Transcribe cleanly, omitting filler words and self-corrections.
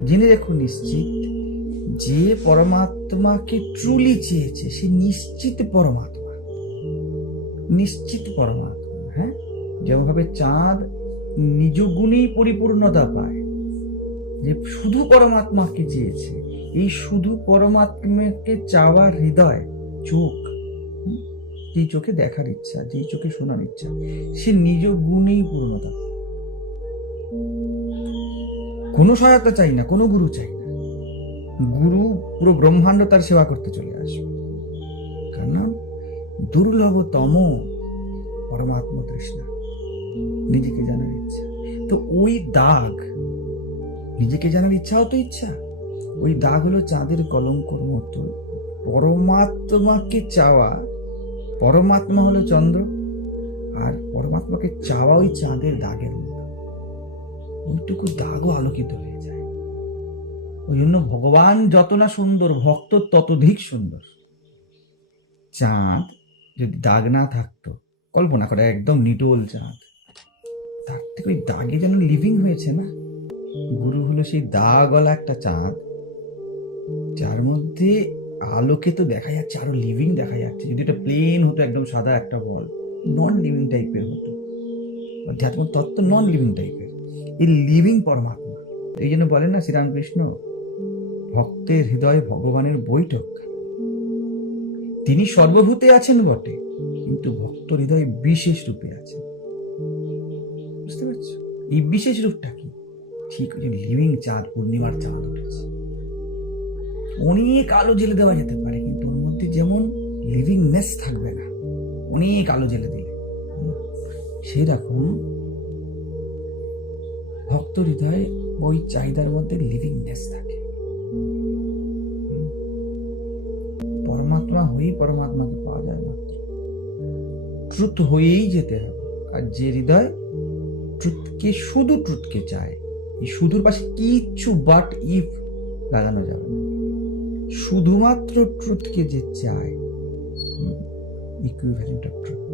জেনে রেখো নিশ্চিত, যে পরমাত্মাকে ট্রুলি চেয়েছে সে নিশ্চিত পরমাত্মা, নিশ্চিত পরমাত্মা। হ্যাঁ, যেভাবে চাঁদ নিজ গুণেই পরিপূর্ণতা পায়, যে শুধু পরমাত্মাকে চেয়েছে, এই শুধু পরমাত্মাকে চাওয়ার হৃদয়, চোখ, যেই চোখে দেখার ইচ্ছা, যেই চোখে শোনার ইচ্ছা, সে নিজ গুণেই পূর্ণতা। কোনো সহায়তা চাই না, কোনো গুরু চাই না। গুরু পুরো ব্রহ্মাণ্ড তার সেবা করতে চলে আসবে, কারণ দুর্লভতম পরমাত্মা তৃষ্ণা, নিজেকে জানার ইচ্ছা। তো ওই দাগ, নিজেকে জানার ইচ্ছাও তো ইচ্ছা, ওই দাগ হলো চাঁদের কলঙ্কর মতো। পরমাত্মাকে চাওয়া, পরমাত্মা হলো চন্দ্র, আর পরমাত্মাকে চাওয়া ওই চাঁদের দাগের মতো। ওইটুকু দাগও আলোকিত হয়ে যায়। ওই জন্য ভগবান যত না সুন্দর, ভক্ত ততোধিক সুন্দর। চাঁদ যদি দাগ না থাকতো, কল্পনা করে একদম নিটোল চাঁদ, তার থেকে ওই দাগে যেন লিভিং হয়েছে না। গুরু হলো সেই দাগওয়ালা একটা চাঁদ, যার মধ্যে আলোকে তো দেখা যাচ্ছে, আরো লিভিং দেখা যাচ্ছে। যদি এটা প্লেন হতো, একদম সাদা একটা বল, নন লিভিং টাইপের হতো। অধ্যাত্ম তত্ত্ব নন লিভিং টাইপের, এই লিভিং পরমাত্মা। এই জন্য বলেন না শ্রীরামকৃষ্ণ, ভক্তের হৃদয়ে ভগবানের বৈঠক। তিনি সর্বভূতে আছেন বটে, কিন্তু ভক্ত হৃদয়ে বিশেষ রূপে আছেন। বুঝতে পারছো এই বিশেষ রূপটা কি? ঠিক ওই লিভিং চাঁদ, পূর্ণিমার চাঁদ উঠেছে। অনেক আলো জেলে দেওয়া যেতে পারে, কিন্তু ওর মধ্যে যেমন লিভিংনেস থাকবে না অনেক আলো জেলে দিলে। সেই রকম ভক্ত হৃদয়ে ওই চাহিদার মধ্যে লিভিংনেস থাকে। পরমাত্মা হয়েই পরমাত্মাকে পাওয়া যায় মাত্র, ট্রুথ হয়েই যেতে হবে। আর যে হৃদয় ট্রুথকে, শুধু ট্রুথকে চায়, এই শুধুর পাশে কিচ্ছু বাট ইফ লাগানো যাবে না। শুধুমাত্র ট্রুথকে যে চায়, ইকুইভ্যালেন্ট অফ ট্রুথ।